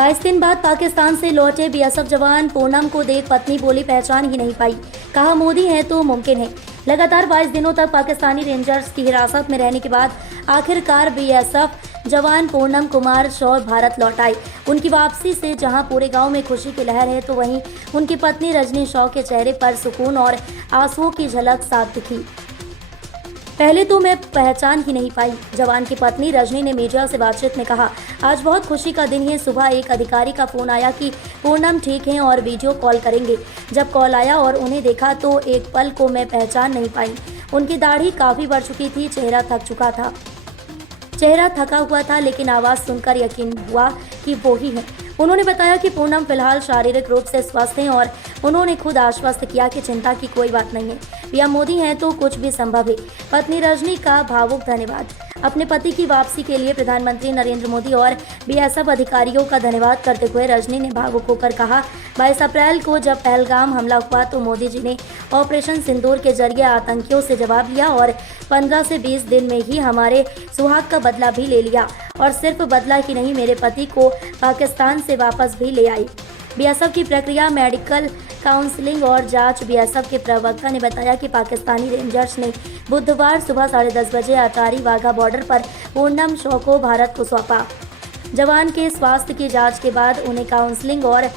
22 दिन बाद पाकिस्तान से लौटे बीएसएफ जवान पूनम को देख पत्नी बोली पहचान ही नहीं पाई, कहा मोदी है तो मुमकिन है। लगातार 22 दिनों तक पाकिस्तानी रेंजर्स की हिरासत में रहने के बाद आखिरकार बीएसएफ जवान पूनम कुमार शौर भारत लौट आए। उनकी वापसी से जहां पूरे गांव में खुशी की लहर है, तो वहीं उनकी पत्नी रजनी शॉ के चेहरे पर सुकून और आंसुओं की झलक साफ दिखी। पहले तो मैं पहचान ही नहीं पाई, जवान की पत्नी रजनी ने मीडिया से बातचीत में कहा। आज बहुत खुशी का दिन है। सुबह एक अधिकारी का फोन आया कि पूनम ठीक हैं और वीडियो कॉल करेंगे। जब कॉल आया और उन्हें देखा तो एक पल को मैं पहचान नहीं पाई। उनकी दाढ़ी काफ़ी बढ़ चुकी थी, चेहरा थका हुआ था, लेकिन आवाज़ सुनकर यकीन हुआ कि वो ही है। उन्होंने बताया कि पूनम फिलहाल शारीरिक रूप से स्वस्थ हैं और उन्होंने खुद आश्वस्त किया कि चिंता की कोई बात नहीं है, पीएम मोदी हैं तो कुछ भी संभव है। पत्नी रजनी का भावुक धन्यवाद। अपने पति की वापसी के लिए प्रधानमंत्री नरेंद्र मोदी और बीएसएफ अधिकारियों का धन्यवाद करते हुए रजनी ने भावुक होकर कहा, 22 अप्रैल को जब पहलगाम हमला हुआ तो मोदी जी ने ऑपरेशन सिंदूर के जरिए आतंकियों से जवाब लिया और 15 से 20 दिन में ही हमारे सुहाग का बदला भी ले लिया, और सिर्फ बदला ही नहीं, मेरे पति को पाकिस्तान से वापस भी ले आई। बीएसएफ की प्रक्रिया, मेडिकल काउंसलिंग और जांच। बीएसएफ के प्रवक्ता ने बताया कि पाकिस्तानी रेंजर्स ने बुधवार सुबह 10:30 बजे अटारी वाघा बॉर्डर पर पूनम शॉ को भारत को सौंपा। जवान के स्वास्थ्य की जांच के बाद उन्हें काउंसलिंग और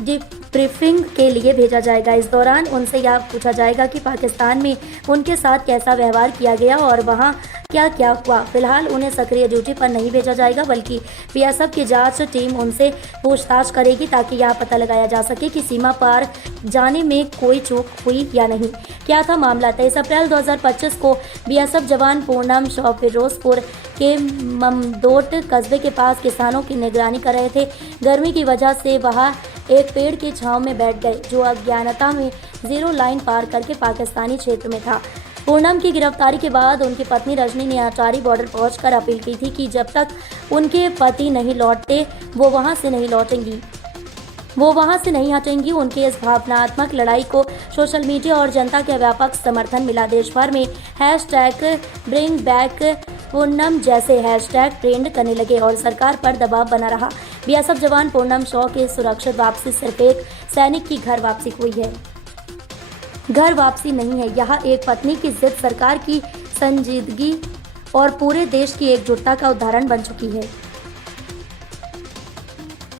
डिब्रीफिंग के लिए भेजा जाएगा। इस दौरान उनसे यह पूछा जाएगा कि पाकिस्तान में उनके साथ कैसा व्यवहार किया गया और वहां क्या क्या हुआ। फिलहाल उन्हें सक्रिय ड्यूटी पर नहीं भेजा जाएगा, बल्कि बीएसएफ की जांच टीम उनसे पूछताछ करेगी ताकि यह पता लगाया जा सके कि सीमा पार जाने में कोई चूक हुई या नहीं। क्या था मामला? 23 अप्रैल 2025 को बीएसएफ जवान पूनम शॉ फिरोजपुर के ममदोट कस्बे के पास किसानों की निगरानी कर रहे थे। गर्मी की वजह से वह एक पेड़ की छांव में बैठ गए, जो अज्ञानता में जीरो लाइन पार करके पाकिस्तानी क्षेत्र में था। पूनम की गिरफ्तारी के बाद उनकी पत्नी रजनी ने अटारी बॉर्डर पहुंचकर अपील की थी कि जब तक उनके पति नहीं लौटते वो वहां से नहीं हटेंगी। उनकी इस भावनात्मक लड़ाई को सोशल मीडिया और जनता का व्यापक समर्थन मिला। देश भर में #ब्रिंग बैक पूनम जैसे हैशटैग ट्रेंड करने लगे और सरकार पर दबाव बना रहा। बीएसएफ जवान पूनम शॉ के सुरक्षित वापसी सिर्फ एक सैनिक की घर वापसी हुई है, घर वापसी नहीं है। यह एक पत्नी की जिद, सरकार की संजीदगी और पूरे देश की एकजुटता का उदाहरण बन चुकी है।